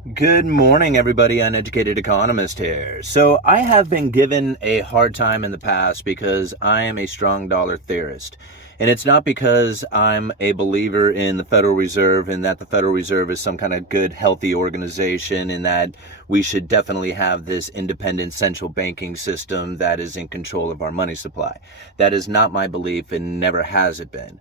Good morning, everybody. Uneducated economist here. So, I have been given a hard time in the past because I am a strong dollar theorist. And it's not because I'm a believer in the Federal Reserve and that the Federal Reserve is some kind of good, healthy organization and that we should definitely have this independent central banking system that is in control of our money supply. That is not my belief and never has it been.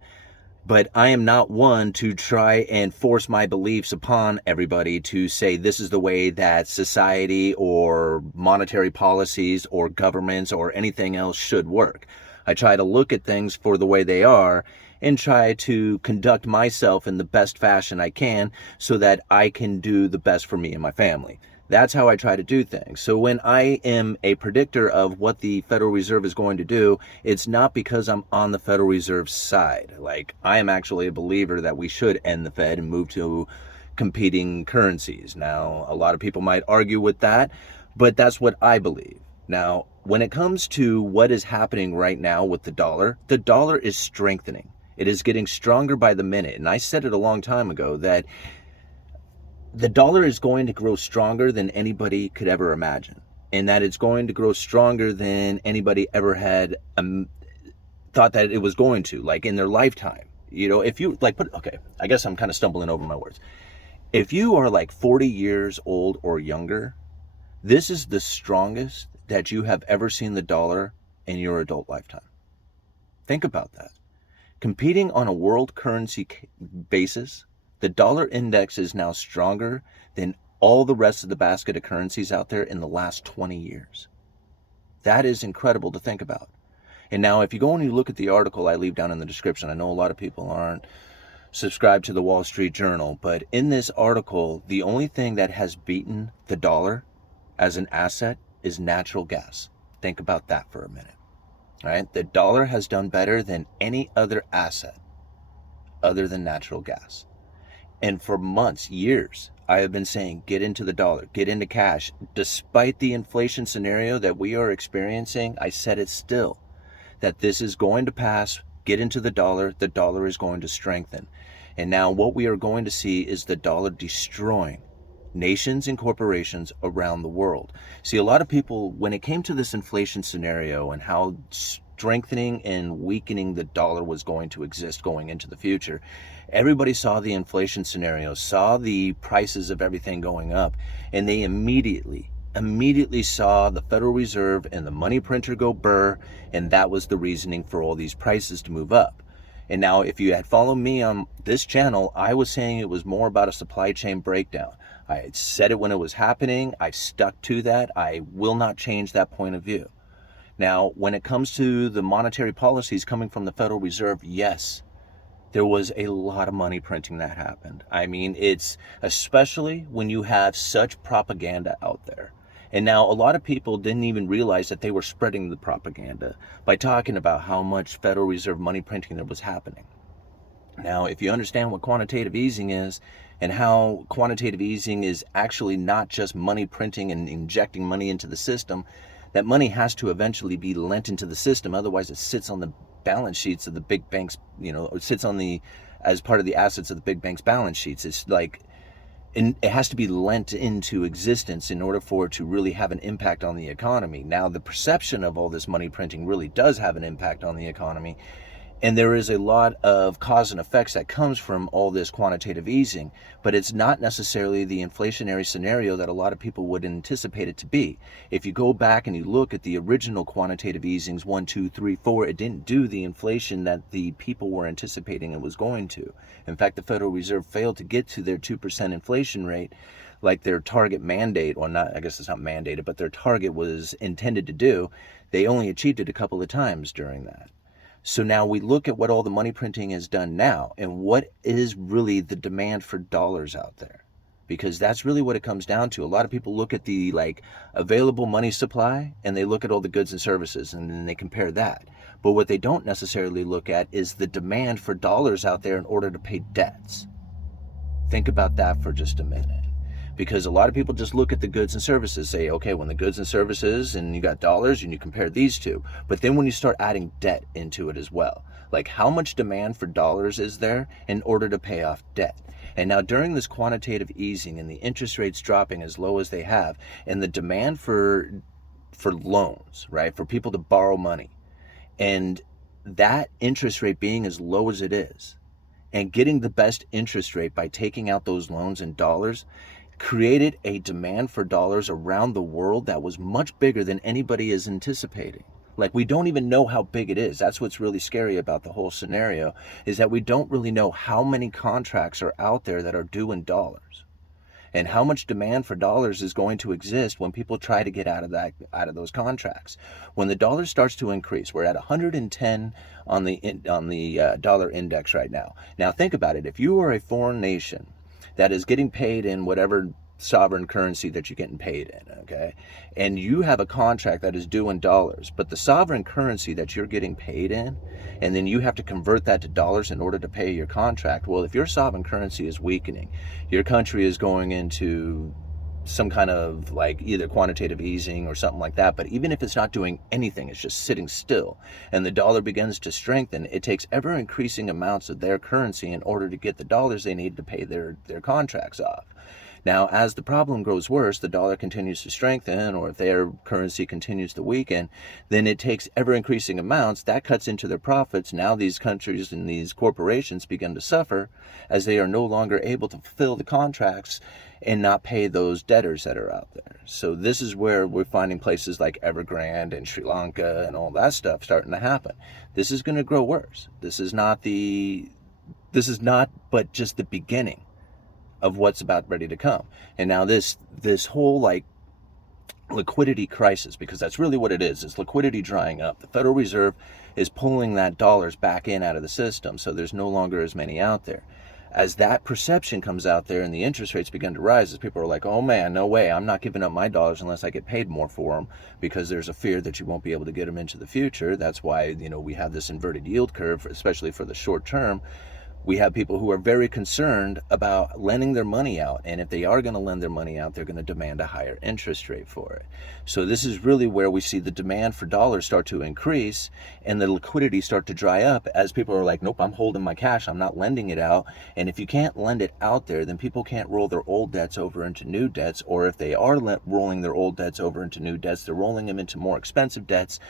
But I am not one to try and force my beliefs upon everybody to say this is the way that society or monetary policies or governments or anything else should work. I try to look at things for the way they are and try to conduct myself in the best fashion I can so that I can do the best for me and my family. That's how I try to do things. So when I am a predictor of what the Federal Reserve is going to do, it's not because I'm on the Federal Reserve side. Like, I am actually a believer that we should end the Fed and move to competing currencies. Now, a lot of people might argue with that, but that's what I believe. Now, when it comes to what is happening right now with the dollar is strengthening. It is getting stronger by the minute. And I said it a long time ago that the dollar is going to grow stronger than anybody could ever imagine, and that it's going to grow stronger than anybody ever had thought that it was going to, like in their lifetime. If you like okay, I guess I'm kind of stumbling over my words. If you are like 40 years old or younger, this is the strongest that you have ever seen the dollar in your adult lifetime. Think about that. Competing on a world currency basis, the dollar index is now stronger than all the rest of the basket of currencies out there in the last 20 years. That is incredible to think about. And now, if you go and you look at the article I leave down in the description, I know a lot of people aren't subscribed to the Wall Street Journal, but in this article, the only thing that has beaten the dollar as an asset is natural gas. Think about that for a minute. All right, the dollar has done better than any other asset other than natural gas. And for months, years, I have been saying, get into the dollar, get into cash. Despite the inflation scenario that we are experiencing, I said it still, that this is going to pass. Get into the dollar is going to strengthen. And now what we are going to see is the dollar destroying nations and corporations around the world. See, a lot of people, when it came to this inflation scenario and how strengthening and weakening the dollar was going to exist going into the future, everybody saw the inflation scenario, saw the prices of everything going up, and they immediately saw the Federal Reserve and the money printer go burr, and that was the reasoning for all these prices to move up. And now, if you had followed me on this channel, I was saying it was more about a supply chain breakdown. I had said it when it was happening. I've stuck to that. I will not change that point of view. Now, when it comes to the monetary policies coming from the Federal Reserve, yes, there was a lot of money printing that happened. I mean, it's especially when you have such propaganda out there. And now a lot of people didn't even realize that they were spreading the propaganda by talking about how much Federal Reserve money printing there was happening. Now, if you understand what quantitative easing is and how quantitative easing is actually not just money printing and injecting money into the system, that money has to eventually be lent into the system. Otherwise, it sits on the balance sheets of the big banks, it sits on as part of the assets of the big banks' balance sheets. It's like, and it has to be lent into existence in order for it to really have an impact on the economy. Now, the perception of all this money printing really does have an impact on the economy. And there is a lot of cause and effects that comes from all this quantitative easing, but it's not necessarily the inflationary scenario that a lot of people would anticipate it to be. If you go back and you look at the original quantitative easings, 1, 2, 3, 4, it didn't do the inflation that the people were anticipating it was going to. In fact, the Federal Reserve failed to get to their 2% inflation rate like their target mandate, or not, I guess it's not mandated, but their target was intended to do. They only achieved it a couple of times during that. So now we look at what all the money printing has done now and what is really the demand for dollars out there. Because that's really what it comes down to. A lot of people look at the available money supply and they look at all the goods and services and then they compare that. But what they don't necessarily look at is the demand for dollars out there in order to pay debts. Think about that for just a minute. Because a lot of people just look at the goods and services, say, okay, when the goods and services and you got dollars and you compare these two. But then when you start adding debt into it as well, like how much demand for dollars is there in order to pay off debt? And now during this quantitative easing and the interest rates dropping as low as they have, and the demand for loans, right, for people to borrow money, and that interest rate being as low as it is, and getting the best interest rate by taking out those loans in dollars, created a demand for dollars around the world that was much bigger than anybody is anticipating. Like, we don't even know how big it is. That's what's really scary about the whole scenario, is that we don't really know how many contracts are out there that are due in dollars, and how much demand for dollars is going to exist when people try to get out of those contracts. When the dollar starts to increase, we're at 110 on the dollar index right now. Now think about it. If you are a foreign nation that is getting paid in whatever sovereign currency that you're getting paid in, okay, and you have a contract that is due in dollars, but the sovereign currency that you're getting paid in, and then you have to convert that to dollars in order to pay your contract. Well, if your sovereign currency is weakening, your country is going into some kind of like either quantitative easing or something like that. But even if it's not doing anything, it's just sitting still, and the dollar begins to strengthen, it takes ever increasing amounts of their currency in order to get the dollars they need to pay their contracts off. Now, as the problem grows worse, the dollar continues to strengthen, or if their currency continues to weaken, then it takes ever increasing amounts. That cuts into their profits. Now these countries and these corporations begin to suffer as they are no longer able to fulfill the contracts and not pay those debtors that are out there. So this is where we're finding places like Evergrande and Sri Lanka and all that stuff starting to happen. This is going to grow worse. This is not but just the beginning of what's about ready to come. And now this whole like liquidity crisis, because that's really what it is liquidity drying up. The Federal Reserve is pulling that dollars back in out of the system, so there's no longer as many out there. As that perception comes out there and the interest rates begin to rise, as people are like, oh man, no way, I'm not giving up my dollars unless I get paid more for them, because there's a fear that you won't be able to get them into the future. That's why, we have this inverted yield curve, especially for the short term. We have people who are very concerned about lending their money out, and if they are going to lend their money out, they're going to demand a higher interest rate for it. So this is really where we see the demand for dollars start to increase and the liquidity start to dry up, as people are like, nope, I'm holding my cash, I'm not lending it out. And if you can't lend it out there, then people can't roll their old debts over into new debts, or if they are rolling their old debts over into new debts, they're rolling them into more expensive debts,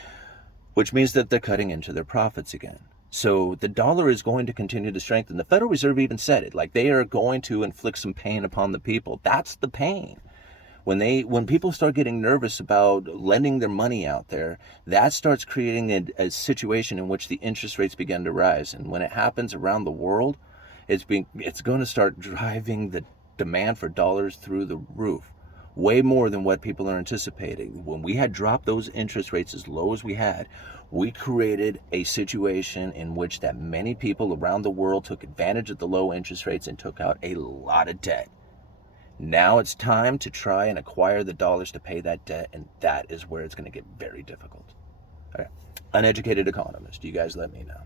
which means that they're cutting into their profits again. So the dollar is going to continue to strengthen. The Federal Reserve even said it, like they are going to inflict some pain upon the people. That's the pain. When people start getting nervous about lending their money out there, that starts creating a situation in which the interest rates begin to rise. And when it happens around the world, it's going to start driving the demand for dollars through the roof. Way more than what people are anticipating. When we had dropped those interest rates as low as we had, we created a situation in which that many people around the world took advantage of the low interest rates and took out a lot of debt. Now it's time to try and acquire the dollars to pay that debt, and that is where it's going to get very difficult. All right. Uneducated economist, you guys let me know.